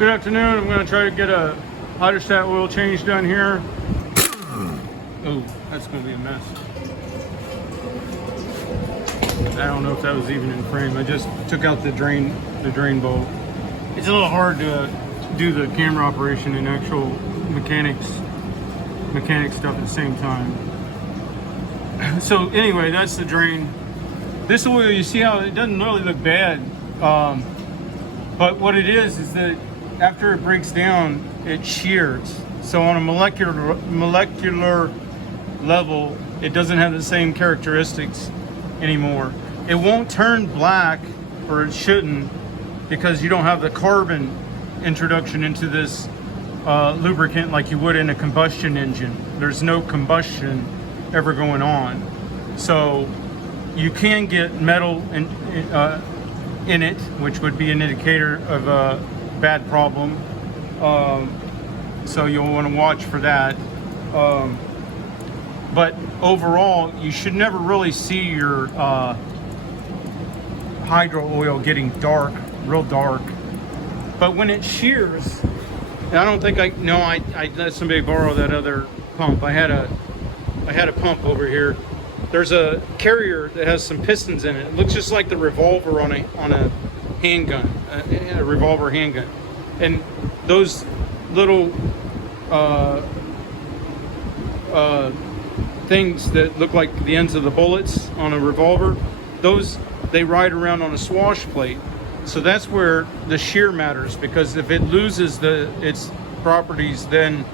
Good afternoon. I'm going to try to get a hydrostat oil change done here. Oh, that's going to be a mess. I don't know if that was even in frame. I just took out the drain bolt. It's a little hard to do the camera operation and actual mechanic stuff at the same time. So anyway, that's the drain. This oil, you see how it doesn't really look bad, but what it is that after it breaks down, it shears. So on a molecular level, it doesn't have the same characteristics anymore. It won't turn black, or it shouldn't, because you don't have the carbon introduction into this lubricant like you would in a combustion engine. There's no combustion ever going on. So you can get metal in it, which would be an indicator of a bad problem. So you'll want to watch for that. But overall, you should never really see your hydro oil getting dark, real dark. But when it shears, and I don't think I let somebody borrow that other pump. I had a pump over here. There's a carrier that has some pistons in it. It looks just like the revolver on a handgun, a revolver handgun. And those little things that look like the ends of the bullets on a revolver, those they ride around on a swash plate. So that's where the shear matters, because if it loses its properties, then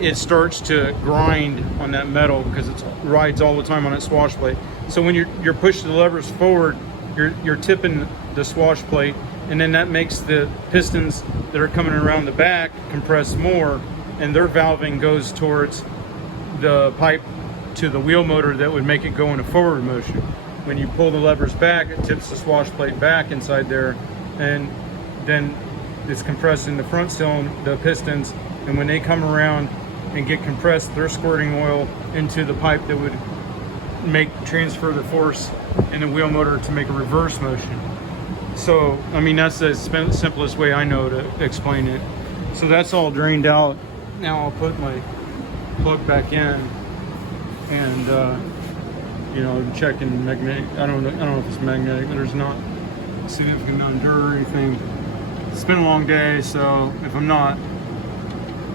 it starts to grind on that metal because it rides all the time on that swash plate. So when you're pushing the levers forward, you're tipping the swash plate, and then that makes the pistons that are coming around the back compress more, and their valving goes towards the pipe to the wheel motor that would make it go in a forward motion. When you pull the levers back, it tips the swash plate back inside there, and then it's compressing the front cylinder, the pistons, and when they come around and get compressed, they're squirting oil into the pipe that would transfer the force in the wheel motor to make a reverse motion. So, I mean, that's the simplest way I know to explain it. So that's all drained out. Now I'll put my plug back in, and you know, checking magnetic. I don't know if it's magnetic, but there's not significant non-dirt or anything. It's been a long day, so if I'm not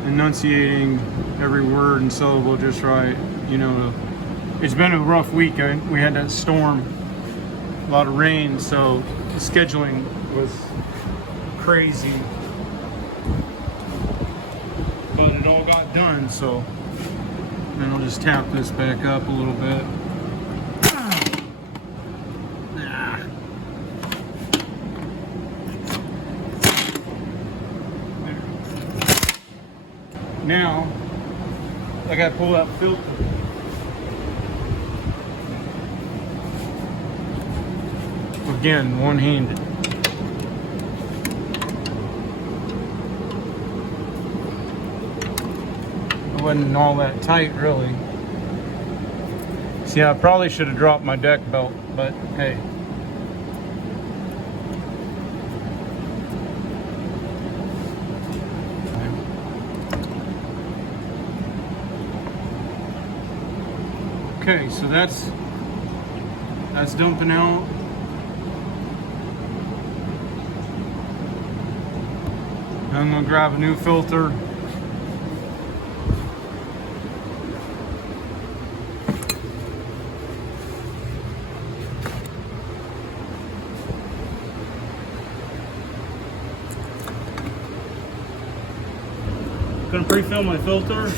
enunciating every word and syllable just right, you know, it's been a rough week. We had that storm, a lot of rain, so the scheduling was crazy, but it all got done. So then I'll just tap this back up a little bit. Now I gotta pull that filter. Again, one-handed. It wasn't all that tight, really. See, I probably should have dropped my deck belt, but hey. Okay, so that's dumping out. I'm gonna grab a new filter. Gonna pre-fill my filter.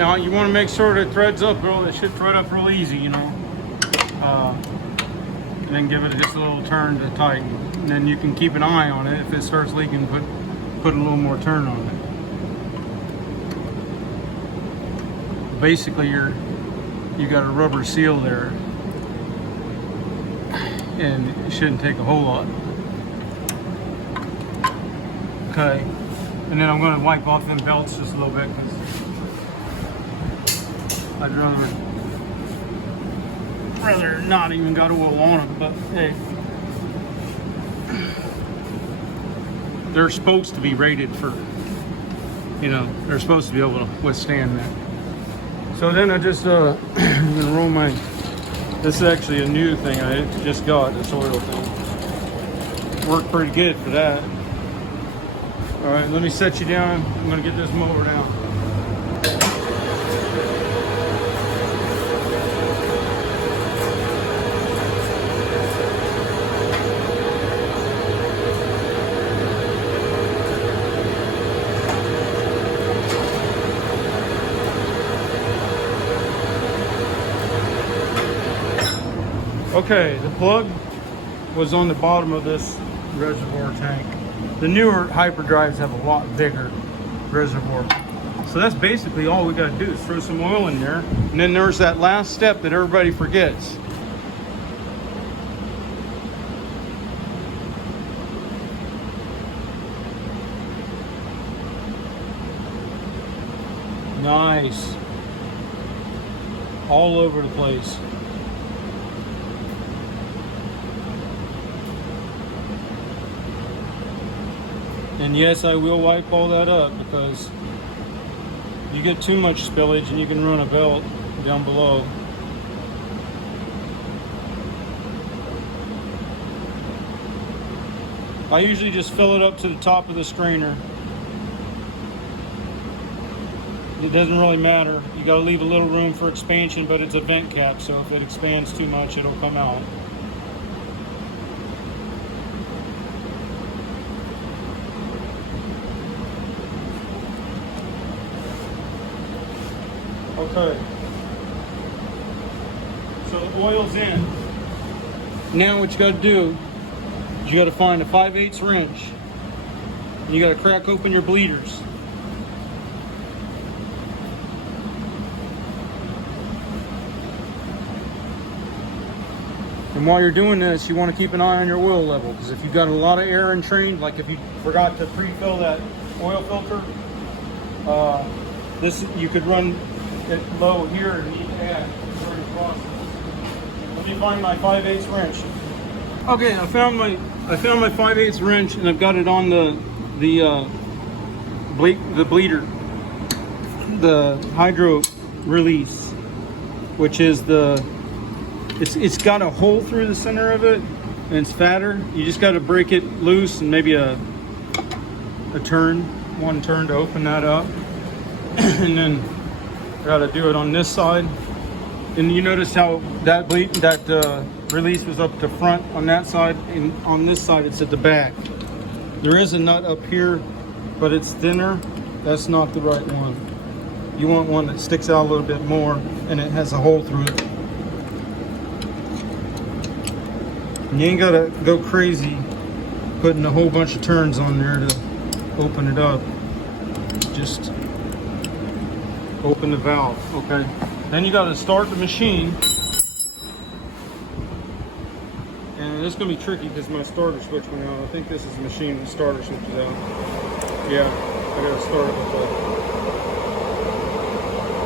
Now you want to make sure that it threads up, girl. It should thread up real easy, you know. And then give it just a little turn to tighten. And then you can keep an eye on it. If it starts leaking, put a little more turn on it. Basically, you got a rubber seal there, and it shouldn't take a whole lot. Okay, and then I'm going to wipe off them belts just a little bit because I'd rather not even got oil on them, but hey, they're supposed to be rated for, you know, they're supposed to be able to withstand that. So then I just I'm gonna roll my, this is actually a new thing I just got, this oil thing. Worked pretty good for that. All right, let me set you down. I'm gonna get this mower down. Okay, the plug was on the bottom of this reservoir tank. The newer hyperdrives have a lot bigger reservoir. So that's basically all we gotta do is throw some oil in there. And then there's that last step that everybody forgets. Nice. All over the place. And yes, I will wipe all that up because you get too much spillage and you can run a belt down below. I usually just fill it up to the top of the strainer. It doesn't really matter. You gotta leave a little room for expansion, but it's a vent cap, so if it expands too much, it'll come out. Okay, so the oil's in. Now what you got to do is you got to find a 5/8 wrench. And you got to crack open your bleeders. And while you're doing this, you want to keep an eye on your oil level, because if you've got a lot of air entrained, like if you forgot to pre-fill that oil filter, this you could run it low here and need to add during the process. Let me find my 5/8 wrench. Okay, I found my 5/8 wrench, and I've got it on the bleeder, the hydro release, which is it's got a hole through the center of it, and it's fatter. You just got to break it loose and maybe one turn to open that up, and then got to do it on this side. And you notice how that release was up the front on that side, and on this side it's at the back. There is a nut up here, but it's thinner. That's not the right one. You want one that sticks out a little bit more and it has a hole through it. And you ain't gotta go crazy putting a whole bunch of turns on there to open it up. Just open the valve, okay? Then you gotta start the machine. And it's gonna be tricky because my starter switch went out. I think this is the machine the starter switch is out. Yeah, I gotta start it with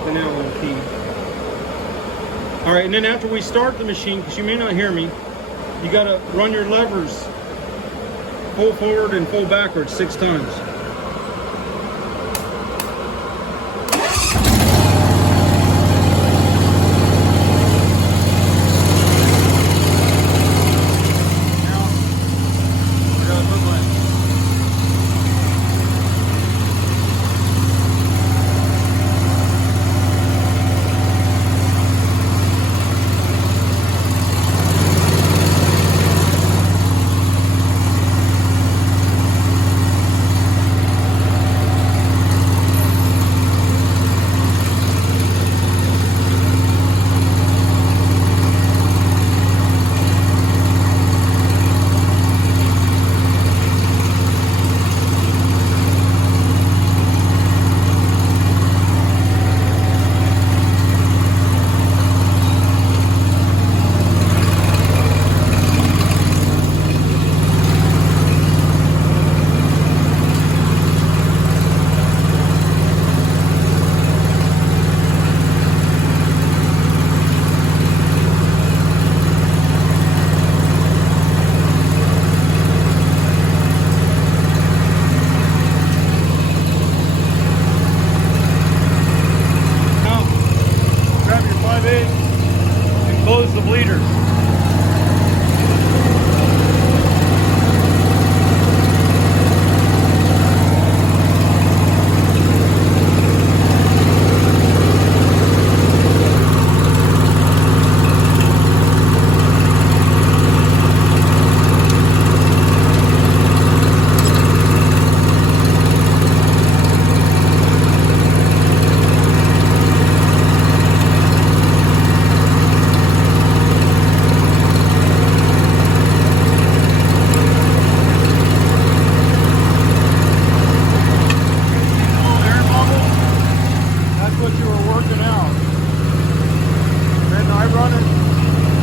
an Allen key. All right, and then after we start the machine, because you may not hear me, you gotta run your levers, pull forward and pull backwards 6 times. 5/8 and close the bleeders.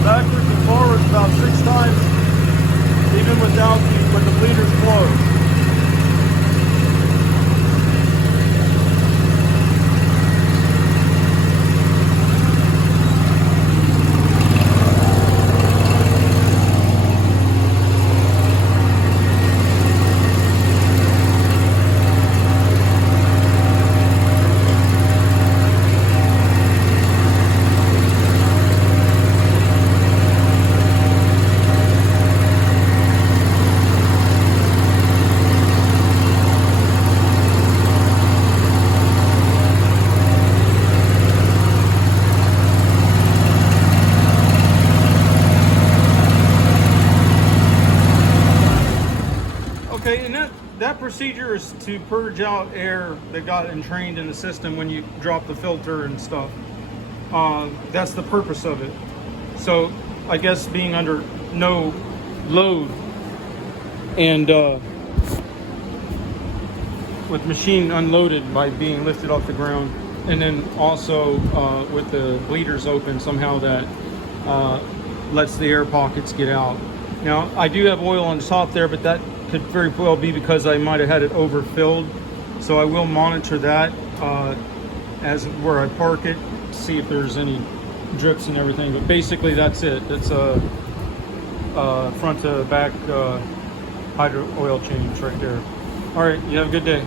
Backwards and forwards about 6 times, even with the bleeders closed. Okay, and that procedure is to purge out air that got entrained in the system when you drop the filter and stuff. That's the purpose of it. So I guess being under no load and with machine unloaded by being lifted off the ground, and then also with the bleeders open, somehow that lets the air pockets get out. Now I do have oil on the top there, but that could very well be because I might have had it overfilled. So I will monitor that as where I park it, see if there's any drips and everything. But basically that's it. It's a front to back hydro oil change right there. All right, you have a good day.